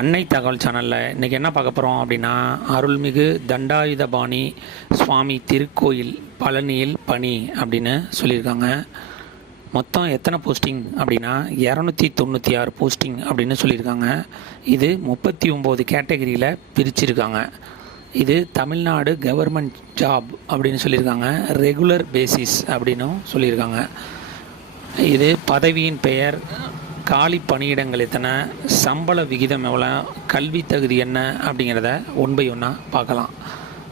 அன்னை தகவல் சேனலில் இன்றைக்கி என்ன பார்க்க போகிறோம் அப்படின்னா, அருள்மிகு தண்டாயுதபாணி சுவாமி திருக்கோயில் பழனியில் பணி அப்படின்னு சொல்லியிருக்காங்க. மொத்தம் எத்தனை போஸ்டிங் அப்படின்னா 296 போஸ்டிங் அப்படின்னு சொல்லியிருக்காங்க. இது 39 கேட்டகரியில் பிரிச்சிருக்காங்க. இது தமிழ்நாடு கவர்மெண்ட் ஜாப் அப்படின்னு சொல்லியிருக்காங்க. ரெகுலர் பேசிஸ் அப்படின்னும் சொல்லியிருக்காங்க. இது பதவியின் பெயர், காலி பணியிடங்கள் எத்தனை, சம்பள விகிதம் எவ்வளோ, கல்வி தகுதி என்ன அப்படிங்கிறத ஒன் பை ஒன்னாக பார்க்கலாம்.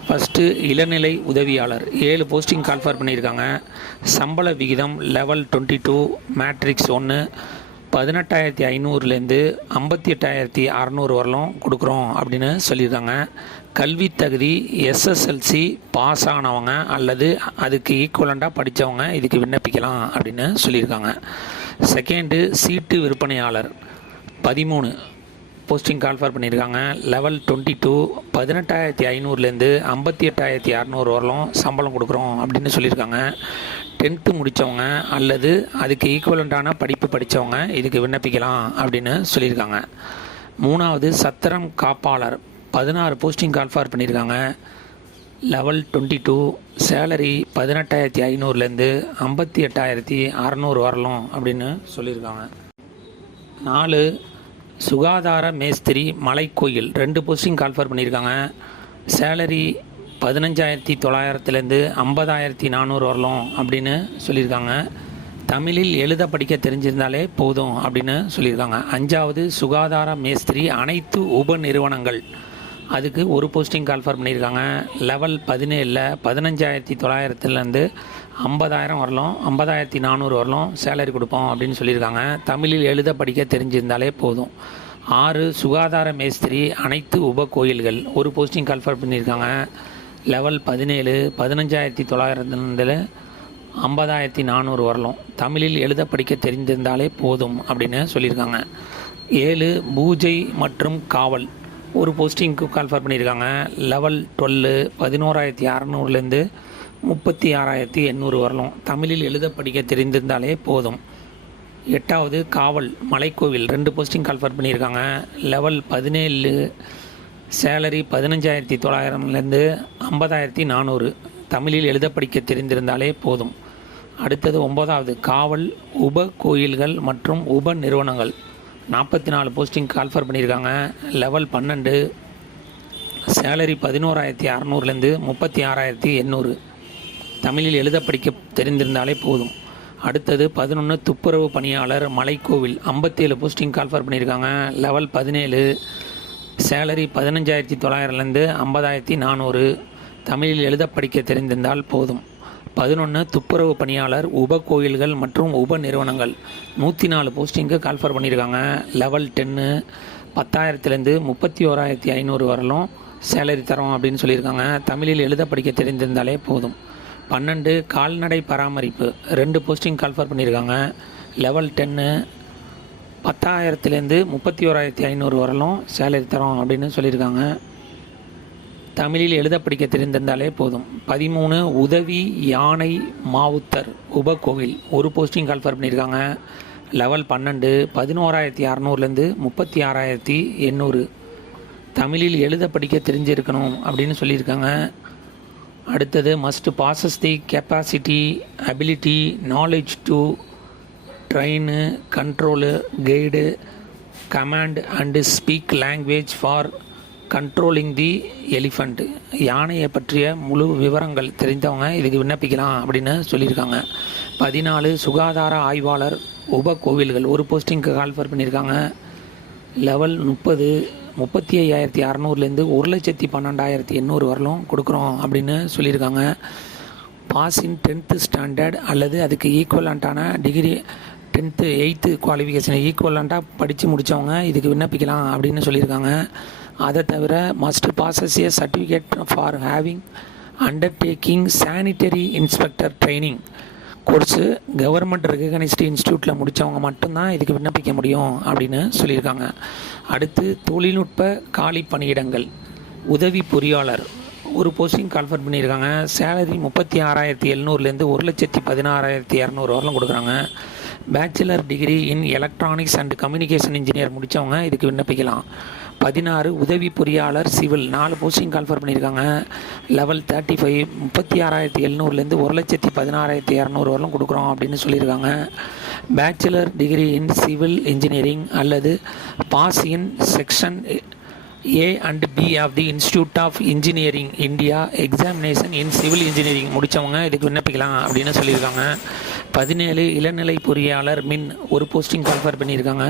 ஃபஸ்ட்டு இளநிலை உதவியாளர் 7 போஸ்டிங் கால்ஃபர் பண்ணியிருக்காங்க. சம்பள விகிதம் லெவல் 22 மேட்ரிக்ஸ் 1 18,500லேருந்து 58,600 வரலும் கொடுக்குறோம் அப்படின்னு சொல்லியிருக்காங்க. கல்வி தகுதி எஸ்எஸ்எல்சி பாஸ் ஆனவங்க அல்லது அதுக்கு ஈக்குவலண்ட்டாக படித்தவங்க இதுக்கு விண்ணப்பிக்கலாம் அப்படின்னு சொல்லியிருக்காங்க. செகண்டு சீட்டு விற்பனையாளர் 13 போஸ்டிங் கால்ஃபர் பண்ணியிருக்காங்க. லெவல் 22 18,500லேருந்து 58,600 வரலும் சம்பளம் கொடுக்குறோம் அப்படின்னு சொல்லியிருக்காங்க. 10th முடித்தவங்க அல்லது அதுக்கு ஈக்குவலண்ட்டான படிப்பு படித்தவங்க இதுக்கு விண்ணப்பிக்கலாம் அப்படின்னு சொல்லியிருக்காங்க. மூணாவது சத்திரம் காப்பாளர் 16 போஸ்டிங் கால்ஃபர் பண்ணியிருக்காங்க. லெவல் 22 சேலரி 18,500லேருந்து 58,600 வரலாம் அப்படின்னு சொல்லியிருக்காங்க. 4 சுகாதார மேஸ்திரி மலைக்கோயில் 2 போஸ்டிங் கால்ஃபர் பண்ணியிருக்காங்க. சேலரி 15,900லேருந்து 50,400 வரலாம் அப்படின்னு சொல்லியிருக்காங்க. தமிழில் எழுத படிக்க தெரிஞ்சிருந்தாலே போதும் அப்படின்னு சொல்லியிருக்காங்க. 5வது சுகாதார மேஸ்திரி அனைத்து உப நிறுவனங்கள், அதுக்கு 1 போஸ்டிங் கால்ஃபர் பண்ணியிருக்காங்க. லெவல் 17 15,900லேருந்து 50,000 வரலாம், 50,400 வரலாம் சேலரி கொடுப்போம் அப்படின்னு சொல்லியிருக்காங்க. தமிழில் எழுத படிக்க தெரிஞ்சிருந்தாலே போதும். 6 சுகாதார மேஸ்திரி அனைத்து உப கோயில்கள் 1 போஸ்டிங் கால்ஃபர் பண்ணியிருக்காங்க. லெவல் 17 15,900லேருந்து 50,400 வரலாம், தமிழில் எழுத படிக்க தெரிந்திருந்தாலே போதும் அப்படின்னு சொல்லியிருக்காங்க. 7 பூஜை மற்றும் காவல் 1 போஸ்டிங்க்கு கால்ஃபர் பண்ணியிருக்காங்க. லெவல் 12 11,600லேருந்து 36,800 வரலாம், தமிழில் எழுத படிக்க தெரிந்திருந்தாலே போதும். 8வது காவல் மலைக்கோவில் 2 போஸ்டிங் கால்ஃபர் பண்ணியிருக்காங்க. லெவல் 17 சேலரி 15,900லேருந்து 50,400, தமிழில் எழுத படிக்க தெரிந்திருந்தாலே போதும். அடுத்தது 9வது காவல் உப கோயில்கள் மற்றும் உப நிறுவனங்கள் 44 போஸ்டிங் கால்ஃபர் பண்ணியிருக்காங்க. லெவல் 12 சேலரி 11,600லேருந்து 36,800, தமிழில் எழுத படிக்க தெரிந்திருந்தாலே போதும். அடுத்தது 11 துப்புரவு பணியாளர் மலைக்கோவில் 57 போஸ்டிங் கால்ஃபர் பண்ணியிருக்காங்க. லெவல் 17 சேலரி 15,900லேருந்து 50,400, தமிழில் எழுத படிக்க தெரிந்திருந்தால் போதும். 11 துப்புரவு பணியாளர் உப கோயில்கள் மற்றும் உப நிறுவனங்கள் 104 போஸ்டிங்க்கு கால்ஃபர் பண்ணியிருக்காங்க. லெவல் 10 10,000லேருந்து 31,500 வரலும் சேலரி தரோம் அப்படின்னு சொல்லியிருக்காங்க. தமிழில் எழுத படிக்க தெரிந்திருந்தாலே போதும். 12 கால்நடை பராமரிப்பு 2 போஸ்டிங் கால்ஃபர் பண்ணியிருக்காங்க. லெவல் 10 10,000லேருந்து 31,500 வரலும் சேலரி தரோம் அப்படின்னு சொல்லியிருக்காங்க. தமிழில் எழுத படிக்க தெரிந்திருந்தாலே போதும். 13 உதவி யானை மாவுத்தர் உப கோவில் 1 போஸ்டிங் கால்ஃபர் பண்ணியிருக்காங்க. லெவல் 12 11,600லேருந்து 36,800, தமிழில் எழுத படிக்க தெரிஞ்சிருக்கணும் அப்படின்னு சொல்லியிருக்காங்க. அடுத்தது must bosses the capacity ability knowledge to train control guide command and speak language for controlling the elephant, யானையை பற்றிய முழு விவரங்கள் தெரிந்தவங்க இதுக்கு விண்ணப்பிக்கலாம் அப்படின்னு சொல்லியிருக்காங்க. 14 சுகாதார ஆய்வாளர் உப கோவில்கள் 1 போஸ்டிங்க்கு கால்ஃபர் பண்ணியிருக்காங்க. லெவல் 30 35,600லேருந்து 1,12,800 வரலும் கொடுக்குறோம் அப்படின்னு சொல்லியிருக்காங்க. பாஸ் இன் 10th ஸ்டாண்டர்ட் அல்லது அதுக்கு ஈக்குவலண்ட்டான டிகிரி 10th 8th குவாலிஃபிகேஷன் ஈக்குவலண்ட்டாக படித்து முடித்தவங்க இதுக்கு விண்ணப்பிக்கலாம் அப்படின்னு சொல்லியிருக்காங்க. அதை தவிர must possess a certificate for having undertaking sanitary inspector training course government recognised இன்ஸ்டியூட்டில் முடித்தவங்க மட்டும்தான் இதுக்கு விண்ணப்பிக்க முடியும் அப்படின்னு சொல்லியிருக்காங்க. அடுத்து தொழில்நுட்ப காலி பணியிடங்கள் உதவி பொறியாளர் 1 போஸ்டிங் கால்ஃபர் பண்ணியிருக்காங்க. சேலரி 36,700லேருந்து 1,16,200 வரலாம் கொடுக்குறாங்க. Bachelor degree in electronics and communication engineer முடித்தவங்க இதுக்கு விண்ணப்பிக்கலாம். 16 உதவி பொறியாளர் சிவில் 4 போஸ்டிங் கால்ஃபர் பண்ணியிருக்காங்க. லெவல் 35 36,700லேருந்து 1,16,200 வரலும் கொடுக்குறோம் அப்படின்னு சொல்லியிருக்காங்க. Bachelor degree in civil engineering அல்லது pass in section A and B of the institute of engineering India examination in civil engineering முடித்தவங்க இதுக்கு விண்ணப்பிக்கலாம் அப்படின்னு சொல்லியிருக்காங்க. 17 இளநிலை பொறியாளர் மின் ஒரு போஸ்டிங் கால்ஃபர் பண்ணியிருக்காங்க.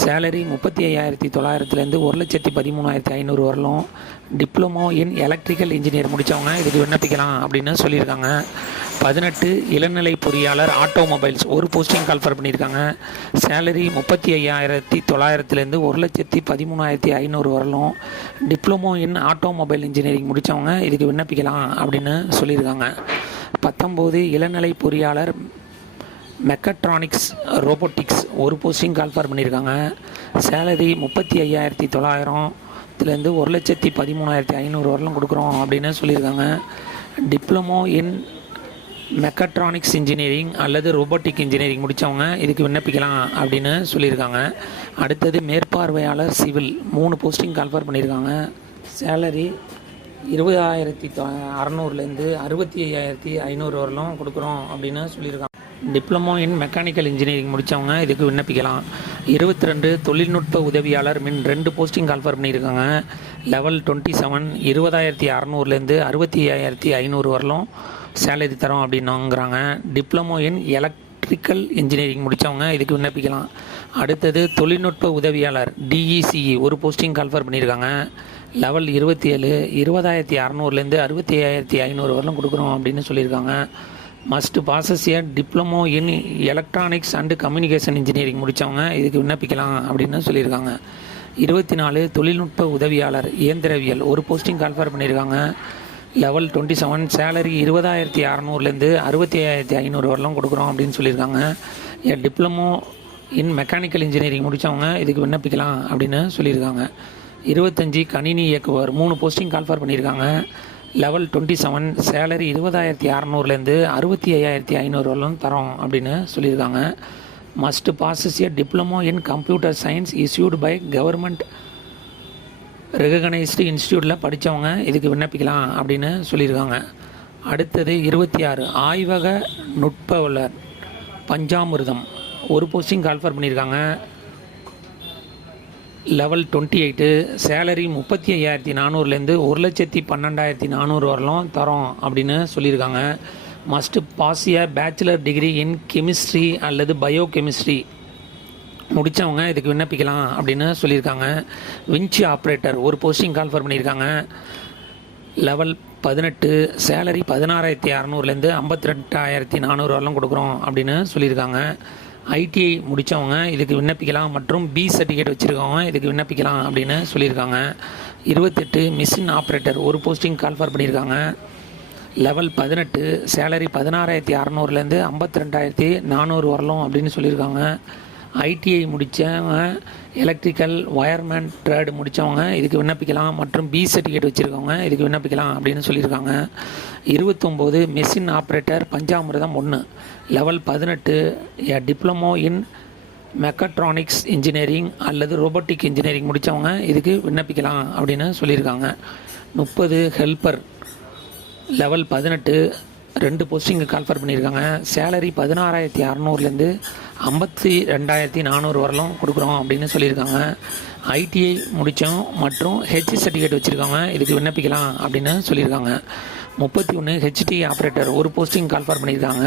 சேலரி 35,900லேருந்து 1,13,500 வரலும். டிப்ளமோ இன் எலக்ட்ரிக்கல் இன்ஜினியர் முடித்தவங்க இதுக்கு விண்ணப்பிக்கலாம் அப்படின்னு சொல்லியிருக்காங்க. 18 இளநிலை பொறியாளர் ஆட்டோமொபைல்ஸ் ஒரு போஸ்டிங் கால்ஃபர் பண்ணியிருக்காங்க. சேலரி 35,900லேருந்து 1,13,500 வரலும். டிப்ளமோ இன் ஆட்டோமொபைல் இன்ஜினியரிங் முடித்தவங்க இதுக்கு விண்ணப்பிக்கலாம் அப்படின்னு சொல்லியிருக்காங்க. 19 இளநிலை பொறியாளர் மெக்கட்ரானிக்ஸ் ரோபோட்டிக்ஸ் ஒரு போஸ்டிங் கால்ஃபர் பண்ணியிருக்காங்க. சேலரி 35,900லேருந்து 1,13,500 வரலும் கொடுக்குறோம் அப்படின்னு சொல்லியிருக்காங்க. டிப்ளமோ இன் மெக்கட்ரானிக்ஸ் இன்ஜினியரிங் அல்லது ரோபோட்டிக் இன்ஜினியரிங் முடித்தவங்க இதுக்கு விண்ணப்பிக்கலாம் அப்படின்னு சொல்லியிருக்காங்க. அடுத்தது மேற்பார்வையாளர் சிவில் 3 போஸ்டிங் கால்ஃபர் பண்ணியிருக்காங்க. சேலரி 20,600லேருந்து 65,500 வரலும் கொடுக்குறோம் அப்படின்னு சொல்லியிருக்காங்க. டிப்ளமோ இன் மெக்கானிக்கல் இன்ஜினியரிங் முடித்தவங்க இதுக்கு விண்ணப்பிக்கலாம். 22 தொழில்நுட்ப உதவியாளர் மின் 2 போஸ்டிங் கால்ஃபர் பண்ணியிருக்காங்க. லெவல் 27 20,600லேருந்து 65,500 வரலும் சேலரி தரோம் அப்படின்னுங்கிறாங்க. டிப்ளமோ இன் எலக்ட்ரிக்கல் இன்ஜினியரிங் முடித்தவங்க இதுக்கு விண்ணப்பிக்கலாம். அடுத்தது தொழில்நுட்ப உதவியாளர் DECE ஒரு போஸ்டிங் கால்ஃபர் பண்ணியிருக்காங்க. லெவல் 27 20,600லேருந்து 65,500 வரலும் கொடுக்குறோம் அப்படின்னு சொல்லியிருக்காங்க. Must possess a diploma in electronics and communication engineering முடித்தவங்க இதுக்கு விண்ணப்பிக்கலாம் அப்படின்னு சொல்லியிருக்காங்க. 24 தொழில்நுட்ப உதவியாளர் இயந்திரவியல் ஒரு போஸ்டிங் கால்ஃபர் பண்ணியிருக்காங்க. லெவல் 27 சேலரி 20,600லேருந்து 65,500 வரலும் கொடுக்குறோம் அப்படின்னு சொல்லியிருக்காங்க. டிப்ளமோ இன் மெக்கானிக்கல் இன்ஜினியரிங் முடித்தவங்க இதுக்கு விண்ணப்பிக்கலாம் அப்படின்னு சொல்லியிருக்காங்க. 25 கணினி இயக்குவர் 3 போஸ்டிங் கால்ஃபர் பண்ணியிருக்காங்க. லெவல் 27 சேலரி 20,600லேருந்து 65,500 வரலும் தரோம் அப்படின்னு சொல்லியிருக்காங்க. Must possess a diploma in computer science issued by government recognised இன்ஸ்டியூட்டில் படித்தவங்க இதுக்கு விண்ணப்பிக்கலாம் அப்படின்னு சொல்லியிருக்காங்க. அடுத்தது 26 ஆய்வக நுட்பவலர் பஞ்சாமிர்தம் ஒரு போஸ்டிங் கால்ஃபர் பண்ணியிருக்காங்க. லெவல் 28 சேலரி 35,400லேருந்து 1,12,400 வரலும் தரோம் அப்படின்னு சொல்லியிருக்காங்க. Must pass a bachelor degree in chemistry அல்லது பயோ கெமிஸ்ட்ரி முடித்தவங்க இதுக்கு விண்ணப்பிக்கலாம் அப்படின்னு சொல்லியிருக்காங்க. விஞ்ச் ஆப்ரேட்டர் ஒரு போஸ்டிங் கால்ஃபர் பண்ணியிருக்காங்க. லெவல் 18 சேலரி 16,600லேருந்து 52,400 வரலும் கொடுக்குறோம் அப்படின்னு சொல்லியிருக்காங்க. ITI முடித்தவங்க இதுக்கு விண்ணப்பிக்கலாம் மற்றும் B சர்டிஃபிகேட் வச்சுருக்கவங்க இதுக்கு விண்ணப்பிக்கலாம் அப்படின்னு சொல்லியிருக்காங்க. 28 மிஷின் ஆப்ரேட்டர் ஒரு போஸ்டிங் கால்ஃபர் பண்ணியிருக்காங்க. லெவல் 18 சேலரி 16,600லேருந்து 52,400 வரலும் அப்படின்னு சொல்லியிருக்காங்க. ITI முடித்தவங்க எலக்ட்ரிக்கல் வயர்மேன் ட்ரேடு முடித்தவங்க இதுக்கு விண்ணப்பிக்கலாம் மற்றும் B சர்டிஃபிகேட் வச்சுருக்கவங்க இதுக்கு விண்ணப்பிக்கலாம் அப்படின்னு சொல்லியிருக்காங்க. 29 machine operator panchamirtham 1 level 18 diploma in mechatronics engineering அல்லது ரோபோட்டிக் இன்ஜினியரிங் முடித்தவங்க இதுக்கு விண்ணப்பிக்கலாம் அப்படின்னு சொல்லியிருக்காங்க. 30 ஹெல்ப்பர் லெவல் 18 2 போஸ்டிங்கு கால்ஃபர் பண்ணியிருக்காங்க. சேலரி 16,600லேருந்து 52,400 வரலும் கொடுக்குறோம் அப்படின்னு சொல்லியிருக்காங்க. ITI முடித்தோம் மற்றும் H சர்டிஃபிகேட் வச்சுருக்காங்க இதுக்கு விண்ணப்பிக்கலாம் அப்படின்னு சொல்லியிருக்காங்க. 31 HT ஆப்ரேட்டர் ஒரு போஸ்டிங் கால்ஃபர் பண்ணியிருக்காங்க.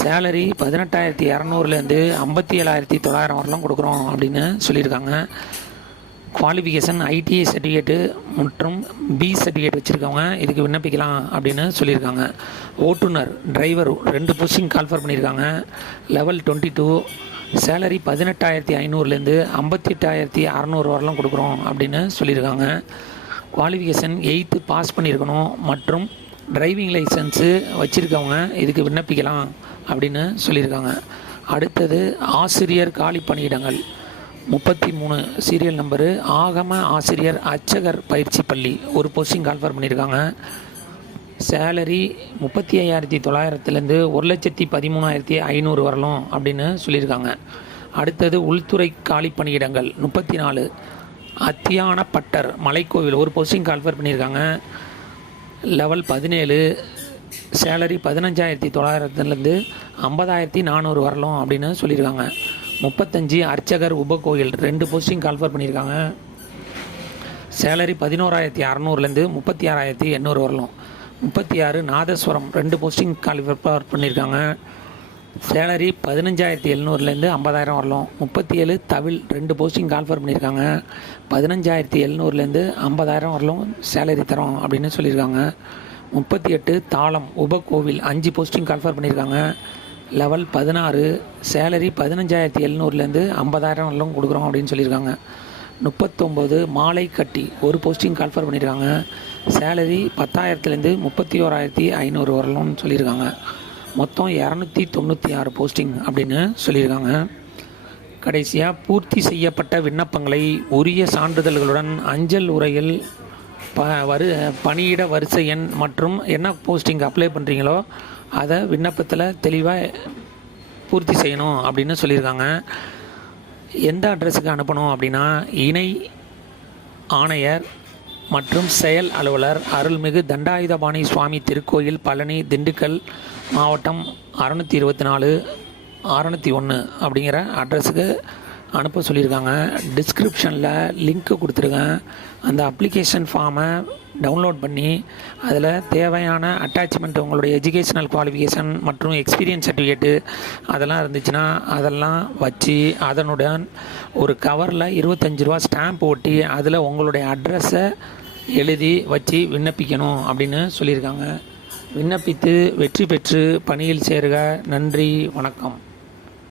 சேலரி 18,200லேருந்து 57,900 வரலாம் கொடுக்குறோம் அப்படின்னு சொல்லியிருக்காங்க. குவாலிஃபிகேஷன் ITI சர்டிஃபிகேட்டு மற்றும் B சர்டிஃபிகேட் வச்சுருக்கவங்க இதுக்கு விண்ணப்பிக்கலாம் அப்படின்னு சொல்லியிருக்காங்க. ஓட்டுநர் டிரைவர் 2 போஸ்டிங் கால்ஃபர் பண்ணியிருக்காங்க. லெவல் 22 சேலரி 18,500லேருந்து 58,600 வரலாம் கொடுக்குறோம் அப்படின்னு சொல்லியிருக்காங்க. குவாலிஃபிகேஷன் 8th பாஸ் பண்ணியிருக்கணும் மற்றும் டிரைவிங் லைசன்ஸு வச்சுருக்கவங்க இதுக்கு விண்ணப்பிக்கலாம் அப்படின்னு சொல்லியிருக்காங்க. அடுத்தது ஆசிரியர் காலி பணியிடங்கள் 33 சீரியல் நம்பரு ஆகம ஆசிரியர் அர்ச்சகர் பயிற்சி பள்ளி ஒரு போஸ்டிங் கால்ஃபர் பண்ணியிருக்காங்க. சேலரி 35,900லேருந்து 1,13,500 வரலாம் அப்படின்னு சொல்லியிருக்காங்க. அடுத்தது உள்துறை காலி பணியிடங்கள் 34. அத்தியான பட்டர் மலைக்கோவில் ஒரு போஸ்டிங் கால்ஃபர் பண்ணியிருக்காங்க. லெவல் 17. சேலரி 15,900லேருந்து 50,400 வரலாம் அப்படின்னு சொல்லியிருக்காங்க. 35 அர்ச்சகர் உபகோயில் 2 போஸ்டிங் கால்ஃபர் பண்ணியிருக்காங்க. சேலரி 11,600லேருந்து 36,800 வரலாம். 36 நாதஸ்வரம் 2 போஸ்டிங் கால்ஃபர் பண்ணியிருக்காங்க. சேலரி 15,700லேருந்து 50,000 வரலாம். 37 தவில் 2 போஸ்டிங் கால்ஃபர் பண்ணியிருக்காங்க. 15,700லேருந்து 50,000 வரலாம் சேலரி தரோம் அப்படின்னு சொல்லியிருக்காங்க. 38 தாளம் உபகோவில் 5 போஸ்டிங் கால்ஃபர் பண்ணியிருக்காங்க. லெவல் 16 சேலரி 15,700லேருந்து 50,000 வரலாம் கொடுக்குறோம் அப்படின்னு சொல்லியிருக்காங்க. 39 மாலை கட்டி ஒரு போஸ்டிங் கால்ஃபர் பண்ணியிருக்காங்க. சேலரி 10,000லேருந்து 31,500 வரலாம்னு சொல்லியிருக்காங்க. மொத்தம் 296 போஸ்டிங் அப்படின்னு சொல்லியிருக்காங்க. கடைசியாக பூர்த்தி செய்யப்பட்ட விண்ணப்பங்களை உரிய சான்றிதழ்களுடன் அஞ்சல் உறையில் பணியிட வரிசை எண் மற்றும் என்ன போஸ்டிங் அப்ளை பண்ணுறீங்களோ அதை விண்ணப்பத்தில் தெளிவாக பூர்த்தி செய்யணும் அப்படின்னு சொல்லியிருக்காங்க. எந்த அட்ரஸுக்கு அனுப்பணும் அப்படின்னா இணை ஆணையர் மற்றும் செயல் அலுவலர் அருள்மிகு தண்டாயுதபாணி சுவாமி திருக்கோயில் பழனி திண்டுக்கல் மாவட்டம் 624 601 அப்படிங்கிற அட்ரஸுக்கு அனுப்ப சொல்லியிருக்காங்க. டிஸ்கிரிப்ஷனில் லிங்க்கு கொடுத்துருக்கேன். அந்த அப்ளிகேஷன் ஃபார்மை டவுன்லோட் பண்ணி அதில் தேவையான அட்டாச்மெண்ட் உங்களுடைய எஜுகேஷனல் குவாலிஃபிகேஷன் மற்றும் எக்ஸ்பீரியன்ஸ் சர்டிஃபிகேட்டு அதெல்லாம் இருந்துச்சுன்னா அதெல்லாம் வச்சு அதனுடன் ஒரு கவரில் 25 ரூபா ஸ்டாம்ப் ஒட்டி அதில் உங்களுடைய அட்ரஸை எழுதி வச்சு விண்ணப்பிக்கணும் அப்படின்னு சொல்லியிருக்காங்க. விண்ணப்பித்து வெற்றி பெற்று பணியில் சேருக. நன்றி, வணக்கம்.